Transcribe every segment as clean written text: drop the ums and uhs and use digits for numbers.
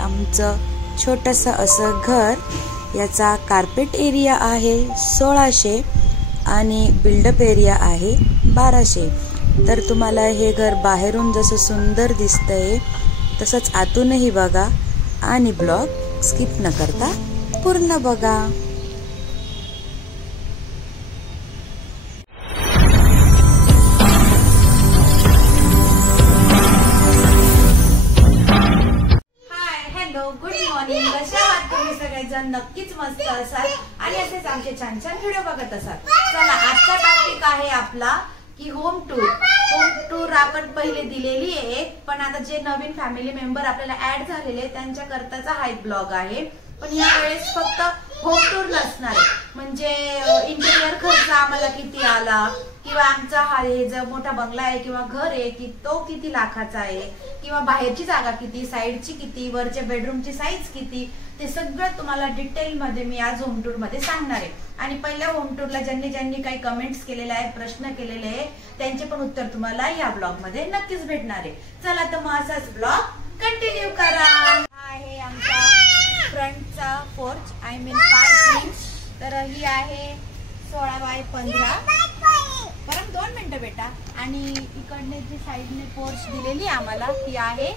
आमचं छोटंसं असं घर. याचा कार्पेट एरिया आहे 1600 आणि बिल्डअप एरिया आहे 1200. तर तुम्हाला हे घर बाहेरून जसं सुंदर दिसतंय तसंच आतूनही बघा आणि ब्लॉग स्किप न करता पूर्ण बघा. Good morning. कशा आहात तुम्ही सगळेजण? नक्कीच मस्त असाल आणि असेच आमचे छान छान व्हिडिओ बघत असाल. चला, आजचा टॉपिक आहे आपला की होम टूर. होम टूर आपण पहिले दिलेली आहे, पण आता जे नवीन फॅमिली मेंबर आपल्याला ऍड झालेले त्यांच्या करताचा हा एक ब्लॉग आहे. पण या वेळेस फक्त होम टूर नसणार आहे, म्हणजे इंटेरियर खर्च आम्हाला किती आला, किंवा आमचा हा हे जो मोठा बंगला आहे किंवा घर आहे की तो किती लाखाचा आहे, किंवा बाहेरची जागा किती, साईडची किती, वरच्या बेडरूमची साईज किती, ते सगळं तुम्हाला डिटेल मध्ये मी आज होम टूर मध्ये सांगणार आहे. आणि पहिल्या होम टूरला ज्यांनी काही कमेंट्स केलेले आहेत, प्रश्न केलेले आहे, त्यांचे पण उत्तर तुम्हाला या ब्लॉग मध्ये नक्कीच भेटणार आहे. चला तर मग असाच ब्लॉग कंटिन्यू करा. हा आहे आमचा फ्रंटचा पोर्च, आय मीन पार्किंग. तर ही आहे 16x15. परत 2 मिनिटं बेटा. आणि इकडने जी साईडने पोर्च दिलेली आम्हाला ती आहे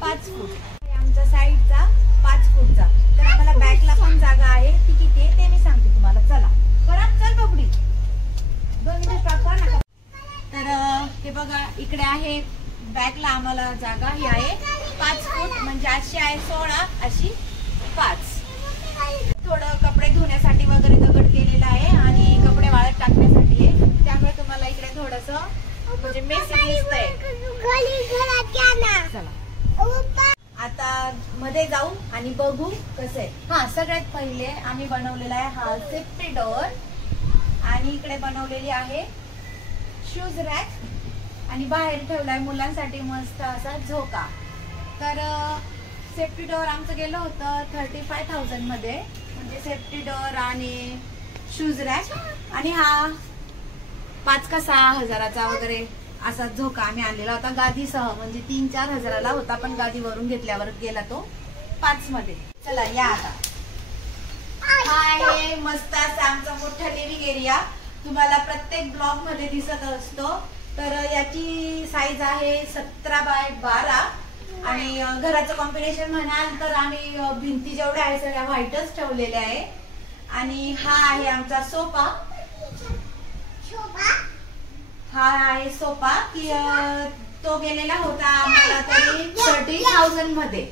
5 फूट. आमचा साईडचा 5 फूटचा. तर आम्हाला बॅकला पण जागा आहे, ती किती आहे ते मी सांगते तुम्हाला. चला परत चल बबडी, 2 मिनिटं स्टॉप कर नका. तर हे बघा, इकडे आहे बॅकला आम्हाला जागा ही आहे 5 फूट, म्हणजे अशी आहे 16, अशी 5. थोडं कपडे धुण्यासाठी वगैरे दगड केलेला आहे आणि कपडे वाळत टाकण्यासाठी आहे, त्यामुळे तुम्हाला इकडे थोडस म्हणजे मेसी दिसतंय. चला आता मध्ये जाऊ आणि बघू कसं आहे. हा, सगळ्यात पहिले आम्ही बनवलेला आहे हा सेफ्टी डोअर, आणि इकडे बनवलेली आहे शूज रॅक, आणि बाहेर ठेवलाय मुलांसाठी मस्त असा झोका. तर सेफ्टी डोअर आमचं गेलं होतं 35,000 मध्ये, म्हणजे सेफ्टी डोअर आणि शूज रॅक, आणि हा 5 का 6 हजाराचा वगैरे असा झोका आम्ही आणलेला होता गादीसह, म्हणजे 3-4 हजाराला होता, पण गादी वरून घेतल्यावर गेला तो 5 मध्ये. चला या आता. हा आहे मस्त असा आमचा मोठा लिव्हिंग एरिया, तुम्हाला प्रत्येक ब्लॉग मध्ये दिसत असतो. तर याची साईज आहे 17x12, आणि घराचं कॉम्बिनेशन म्हणाल तर आम्ही भिंती जेवढ्या आहे सगळ्या व्हाईटच ठेवलेल्या आहे. आणि हा आहे आमचा सोफा. हा आहे सोफा की तो गेलेला होता आम्हाला तरी 30,000 मध्ये,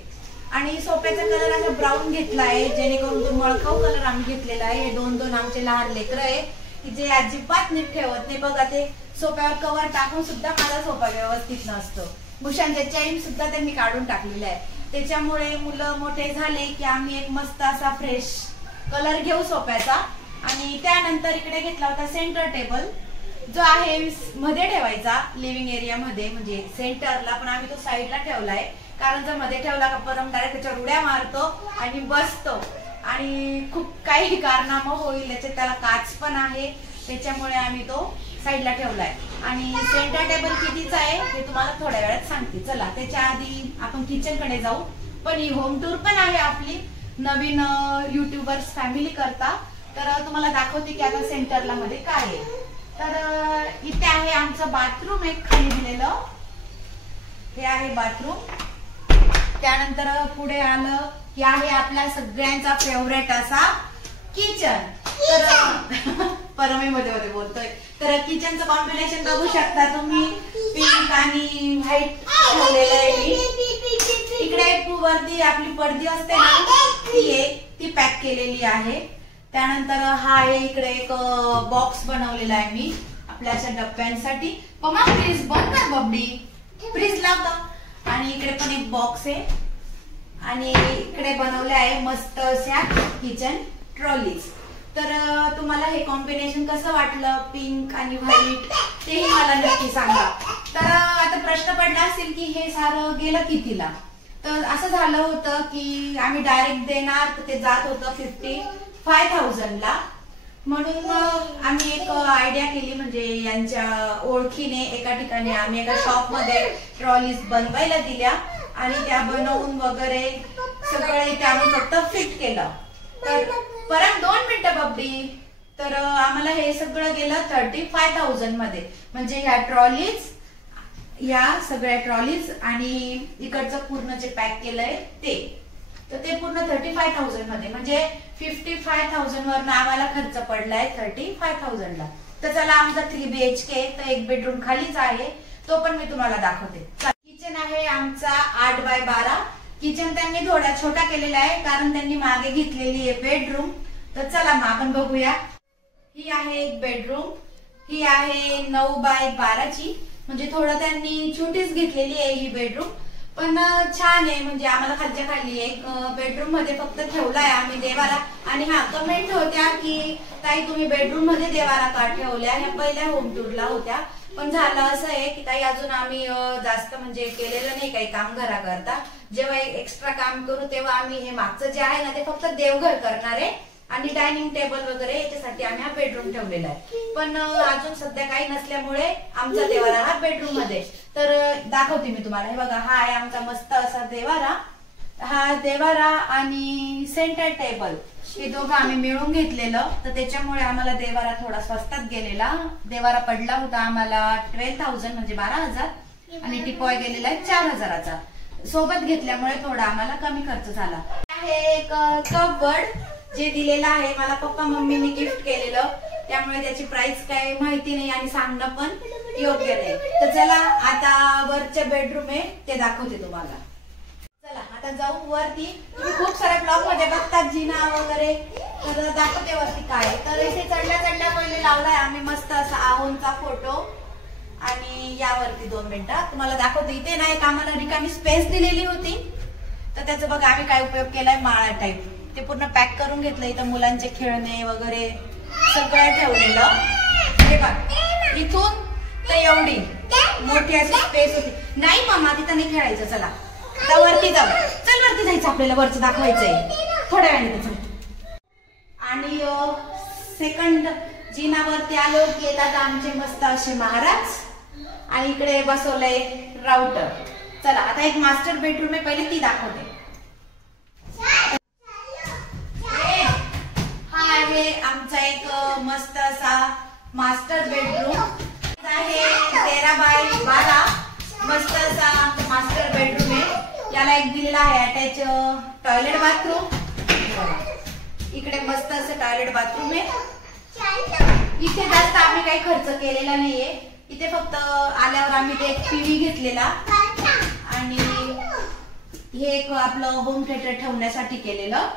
आणि सोफ्याचा कलर असा ब्राऊन घेतला आहे, जेणेकरून तो मळखाऊ कलर आम्ही घेतलेला आहे. 2 आमचे लहान लेकरं आहे की जे अजिबात नीट ठेवत नाही. बघा, ते सोफ्यावर कव्हर टाकून सुद्धा माझा सोफा व्यवस्थित नसतो. बुशांच्या चेन सुद्धा त्यांनी काढून टाकलेल्या आहे. त्याच्यामुळे मुलं मोठे झाले की आम्ही एक मस्त असा फ्रेश कलर घेऊ सोफ्याचा. आणि त्यानंतर इकडे घेतला होता सेंटर टेबल, जो आहे मध्ये ठेवायचा लिव्हिंग एरिया मध्ये, म्हणजे सेंटरला, पण आम्ही तो साईडला ठेवलाय, कारण जर मध्ये ठेवला का परत डायरेक्ट त्याच्यावर उड्या मारतो आणि बसतो आणि खूप काही कारनामा होईल. त्याला काच पण आहे, त्याच्यामुळे आम्ही तो साईडला ठेवलाय. आणि सेंटर टेबल कितीचा आहे हे तुम्हाला थोड्या वेळात सांगते. चला त्याच्या आधी आपण किचन कडे जाऊ. पण ही होम टूर पण आहे आपली नवीन युट्यूबर्स फॅमिली करता, तर तुम्हाला दाखवते की आता सेंटरला मध्ये काय आहे. तर इथे आहे आमचं बाथरूम, एक खाली दिलेलं, हे आहे बाथरूम. त्यानंतर पुढे आलं की आहे आपल्या सगळ्यांचा फेवरेट असा किचन. तर परमे मध्ये बोलतोय. तर किचनचं कॉम्बिनेशन बघू शकता तुम्ही, पिंक आणि व्हाईट ठेवलेलं आहे. इकडे वरती आपली पडदी असते ना, ती पॅक केलेली आहे. त्यानंतर हा आहे इकडे एक बॉक्स बनवलेला आहे मी आपल्या अशा डब्यांसाठी. पमा फ्रीज बंद कर बबडी, फ्रीज लावतो. आणि इकडे पण एक बॉक्स आहे, आणि इकडे बनवले आहे मस्त अशा किचन ट्रॉलीज. तर तुम्हाला हे कॉम्बिनेशन कसं वाटलं, पिंक आणि व्हाईट, तेही मला नक्की सांगा. तर आता प्रश्न पडला असेल की हे सारं गेलं कितीला. तर असं झालं होतं की आम्ही डायरेक्ट देणार, तर ते जात होतं 55,000 ला. म्हणून आम्ही एक आयडिया केली, म्हणजे यांच्या ओळखीने एका ठिकाणी आम्ही एका शॉप मध्ये ट्रॉलीज बनवायला दिल्या, आणि त्या बनवून वगैरे सगळं इथे आम्ही फक्त फिट केलं. तर परत 2 मिनिटं बबडी. तर आम्हाला हे सगळं गेलं 35,000 मध्ये. म्हणजे ह्या ट्रॉलीज, या सगळ्या ट्रॉलीज आणि इकडचं पूर्ण जे पॅक केलंय ते, तर ते पूर्ण 35,000 मध्ये. म्हणजे 55,000 वरनं आम्हाला खर्च पडलाय 35,000 ला. तर चला, आमचा 3 BHK, तर 1 बेडरूम खालीच आहे, तो पण मी तुम्हाला दाखवते. किचन आहे आमचा 8x12. किचन त्यांनी थोडा छोटा केलेला आहे कारण त्यांनी मागे घेतलेली आहे बेडरूम. तर चला मग आपण बघूया. ही आहे एक बेडरूम. ही आहे 9x12 ची. म्हणजे थोडं त्यांनी छोटीच घेतलेली आहे ही बेडरूम, पण छान आहे. म्हणजे आम्हाला खालच्या खाली एक बेडरूम मध्ये फक्त ठेवलाय आम्ही देवारा. आणि हा, कमेंट होत्या की ताई तुम्ही बेडरूम मध्ये देवारा का ठेवल्या, ह्या पहिल्या होम टूरला होत्या. पण झालं असं आहे की ताई अजून आम्ही जास्त म्हणजे केलेलं नाही काही काम घराकरता. जेव्हा एक्स्ट्रा काम करू तेव्हा आम्ही हे मागचं जे आहे ना ते फक्त देवघर करणार आहे आणि डायनिंग टेबल वगैरे याच्यासाठी आम्ही हा बेडरूम ठेवलेला आहे. पण अजून सध्या काही नसल्यामुळे आमचा देवारा हा बेडरूम मध्ये. तर दाखवते मी तुम्हाला. हे बघा, हा आहे आमचा मस्त असा देवारा. हा देवारा आणि सेंटर टेबल हे दोघं आम्ही मिळून घेतलेलं. तर त्याच्यामुळे आम्हाला देवारा थोडा स्वस्तात गेलेला. देवारा पडला होता आम्हाला 12,000 म्हणजे 12,000 आणि टिपॉय गेलेला आहे 4,000चा. सोबत घेतल्यामुळे थोडा आम्हाला कमी खर्च झाला. हे एक कपबोर्ड जे दिलेलं आहे मला पप्पा मम्मीने गिफ्ट केलेलं, त्यामुळे त्याची प्राइस काय माहिती नाही आणि सांगणं पण योग्य नाही. तर चला आता वरचे बेडरूम आहे ते दाखवते तुम्हाला. चला आता जाऊ वरती. तुम्ही खूप साऱ्या ब्लॉग मध्ये बघतात जिना वगैरे, तर दाखवते वरती काय. तर इथे चढल्या पहिले लावलाय आम्ही मस्त असा आहोंचा फोटो. आणि यावरती 2 मिनिटं तुम्हाला दाखवते. इथे ना एक आम्हाला रिकामी स्पेस दिलेली होती, तर त्याचा बघा आम्ही काय उपयोग केलाय. माळा टाईप ते पूर्ण पॅक करून घेतलं. इथं मुलांचे खेळणे वगैरे सगळं ठेवलेलं. हे बघ, इथून तर एवढी मोठी अशी स्पेस होती. नाही मामा तिथं नाही खेळायचं. चला आता वरती जाऊ. चल वरती जायचं आपल्याला, वरचं दाखवायचंय थोड्या वेळाने. आणि सेकंड जिनावरती आलो की येतात आमचे मस्त असे महाराज आणि इकडे बसवलंय राउटर. चला आता एक मास्टर बेडरूम आहे, पहिले ती दाखवते. हा आहे आमचा एक मस्त असा मास्टर बेडरूम आहे. 13x12 मस्त असा मास्टर बेडरूम आहे. याला एक दिलेला आहे अटॅच टॉयलेट बाथरूम. इकडे मस्त असं टॉयलेट बाथरूम आहे. इथे जास्त आम्ही काही खर्च केलेला नाहीये. इथे फक्त आल्यावर आम्ही ते एक टीव्ही घेतलेला आणि हे एक आपलं होम थिएटर ठेवण्यासाठी केलेलं.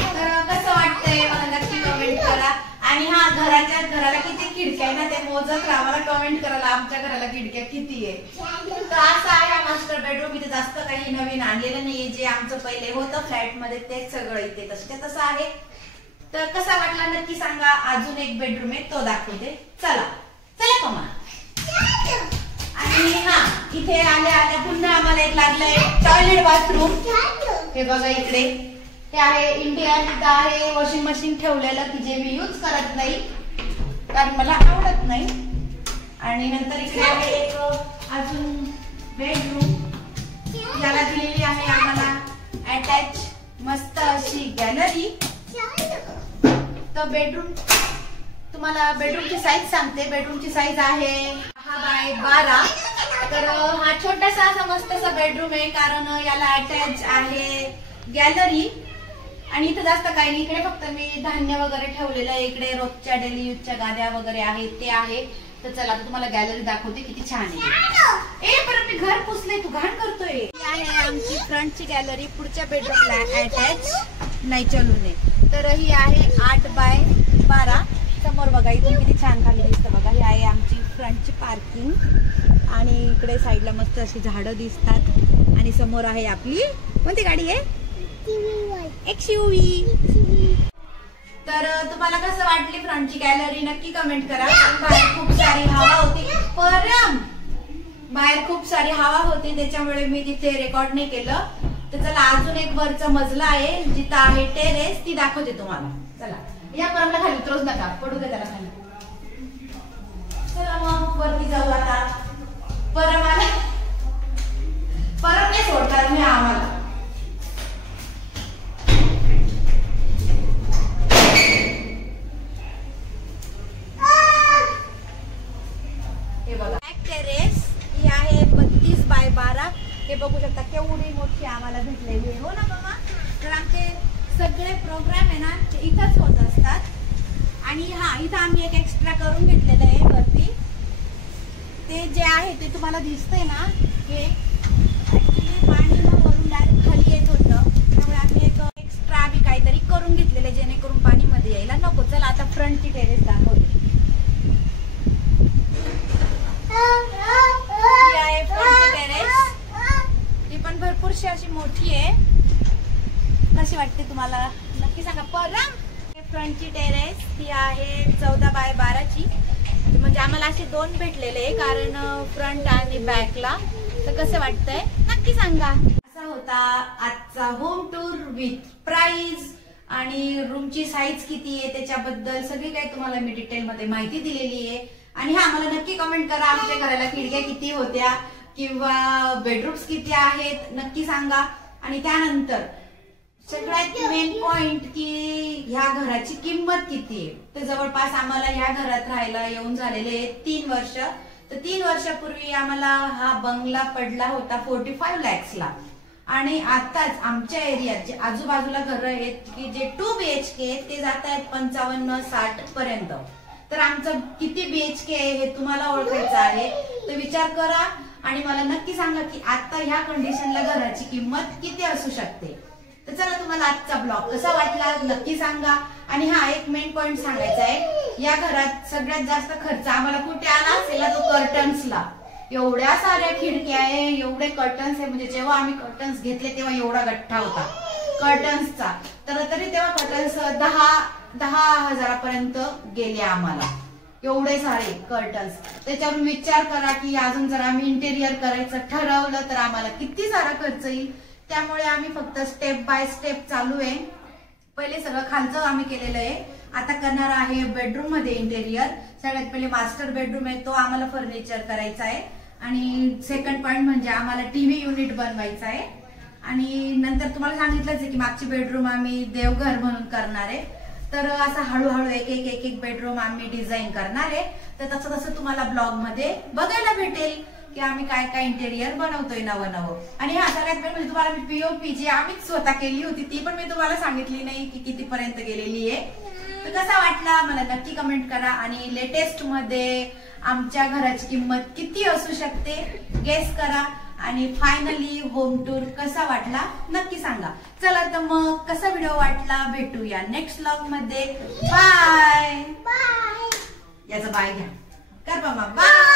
तर कसं वाटतंय मला नक्की कमेंट करा. आणि हा, घराला किती खिडक्या आहे ना ते मोजत राहा, मला कमेंट करायला आमच्या घराला खिडक्या किती आहे. तर असं आहे मास्टर बेडरूम. इथे जास्त काही नवीन आणलेलं नाहीये. जे आमचं पहिले होतं फ्लॅट मध्ये तेच सगळं इथे तसं आहे. तर कसा वाटला नक्की सांगा. अजून एक बेडरूम आहे तो दाखवते. चला चला पमा. आणि हा, इथे आल्या पुन्हा आम्हाला एक लागलंय टॉयलेट बाथरूम. हे बघा इकडे हे आहे इंडियन. इथं आहे वॉशिंग मशीन ठेवलेलं की जे मी यूज करत नाही कारण मला आवडत नाही. आणि नंतर इकडे आहे एक अजून बेडरूम. याला दिलेली आहे आम्हाला अटॅच मस्त अशी गॅलरी. तर बेडरूम तुम्हाला बेडरूमची साईज सांगते. बेडरूमची साईज आहे 10x12. तर हा छोटासा असा मस्त असा बेडरूम आहे कारण याला अटॅच आहे गॅलरी. आणि इथं जास्त काही नाही. इकडे फक्त मी धान्य वगैरे ठेवलेलं आहे. इकडे रोजच्या डेली यूजच्या गाद्या वगैरे आहेत ते आहे. तर चला आता तुम्हाला गॅलरी दाखवते किती छान आहे. परत मी घर पुसले, तू घाण करतोय. ही आहे आमची फ्रंटची गॅलरी पुढच्या बेडरूमला अटॅच. नाही चालू नये. तर ही आहे 8x12. समोर बघा इथून किती छान खाली दिसतं बघा. ही आहे आमची फ्रंटची पार्किंग आणि इकडे साईडला मस्त अशी झाडं दिसतात. आणि समोर आहे आपली कोणती गाडी आहे, XUV. तर तुम्हाला कसं वाटली फ्रंटची गॅलरी नक्की कमेंट करा. बाहेर खूप सारी हवा होती. बाहेर खूप सारी हवा होती त्याच्यामुळे मी तिथे रेकॉर्ड नाही केलं. तर चला अजून एक वरचा मजला आहे जिथं आहे टेरेस, ती दाखवते तुम्हाला. चला या परमला खाली उतरवच नका, पडू दे त्याला खाली. चला मग वरती जाऊ आता. परम नाही सोडणार मी आम्हाला. बघा केवढी मोठी आम्हाला भेटलेली आहे. हो ना मामा. तर आमचे सगळे प्रोग्राम आहे ना ते इथंच होत असतात. आणि हा इथं आम्ही एक एक्स्ट्रा करून घेतलेलं आहे वरती. ते जे आहे ते तुम्हाला दिसतंय ना, हे ऍक्च्युली पाणी वरून डायरेक्ट खाली येत होतं, त्यामुळे आम्ही एक एक्स्ट्रा आम्ही काहीतरी करून घेतलेलं आहे जेणेकरून पाणी मध्ये यायला नको. चला आता फ्रंटची टेरेस दाखवते. ही आहे फ्रंटची टेरेस. ती पण भरपूरशी अशी मोठी आहे. कशी वाटते तुम्हाला नक्की सांगा. परम फ्रंटची टेरेस ही आहे 14 बाय 12ची. म्हणजे आम्हाला असे 2 भेटलेले कारण फ्रंट आणि बॅकला. तर कसं वाटतंय नक्की सांगा. असा होता आजचा होम टूर विथ प्राइस आणि रूमची साईज किती आहे त्याच्याबद्दल सगळी काही तुम्हाला मी डिटेल मध्ये माहिती दिलेली आहे. आणि हा मला नक्की कमेंट करा आमच्या घराला खिडक्या किती होत्या किंवा बेडरूम्स किती आहेत नक्की सांगा. आणि त्यानंतर सगळ्यात मेन पॉइंट की ह्या घराची किंमत किती आहे. तर जवळपास आम्हाला ह्या घरात राहायला येऊन झालेले 3 वर्ष. तर 3 वर्षापूर्वी आम्हाला हा बंगला पडला होता 45 lakhsला. आणि आताच आमच्या एरियात जे आजूबाजूला घरं आहेत की जे 2 BHK ते जात आहेत 55-60 पर्यंत. तर आमचं किती BHK आहे हे तुम्हाला ओळखायचं आहे. तर विचार करा आणि मला नक्की सांगा की आता ह्या कंडिशनला घराची किंमत किती असू शकते. तर चला तुम्हाला आजचा ब्लॉग कसा वाटला नक्की सांगा. आणि हा एक मेन पॉइंट सांगायचा आहे, या घरात सगळ्यात जास्त खर्च आम्हाला कुठे आला असेल तो कर्टन्सला. एवढ्या साऱ्या खिडक्या आहे, एवढे कर्टन्स आहे. म्हणजे जेव्हा आम्ही कर्टन्स घेतले तेव्हा एवढा गठ्ठा होता कर्टन्सचा. तर तरी तेव्हा कर्टन्स 10,000 पर्यंत गेले आम्हाला. एवढे सारे कर्टन्स. त्याच्यावरून विचार करा की अजून जर आम्ही इंटेरियर करायचं ठरवलं तर आम्हाला किती सारा खर्च येईल. त्यामुळे आम्ही फक्त स्टेप बाय स्टेप चालू आहे. पहिले सगळं खालचं आम्ही केलेलं आहे. आता करणार आहे बेडरूम मध्ये इंटेरियर. सगळ्यात पहिले मास्टर बेडरूम आहे तो आम्हाला फर्निचर करायचा आहे. आणि सेकंड पॉइंट म्हणजे आम्हाला टीव्ही युनिट बनवायचा आहे. आणि नंतर तुम्हाला सांगितलंच आहे की मागची बेडरूम आम्ही देवघर म्हणून करणार आहे. तर असं हळूहळू एक बेडरूम आम्ही डिझाईन करणार आहे. तर तसं तसं तुम्हाला ब्लॉग मध्ये बघायला भेटेल की आम्ही काय काय इंटेरियर बनवतोय नवं. आणि हा सगळ्यात मेन म्हणजे तुम्हाला मी POP जी आम्हीच स्वतः केली होती ती पण मी तुम्हाला सांगितली नाही की कितीपर्यंत गेलेली आहे. तर कसा वाटला मला नक्की कमेंट करा. आणि लेटेस्ट मध्ये आमच्या घराची किंमत किती असू शकते गेस करा. आणि फायनली होम टूर कसा वाटला नक्की सांगा. चला तर मग कसा व्हिडिओ वाटला भेटूया नेक्स्ट व्लॉग मध्ये. बाय. याचा बाय घ्या कर मामा. बाय.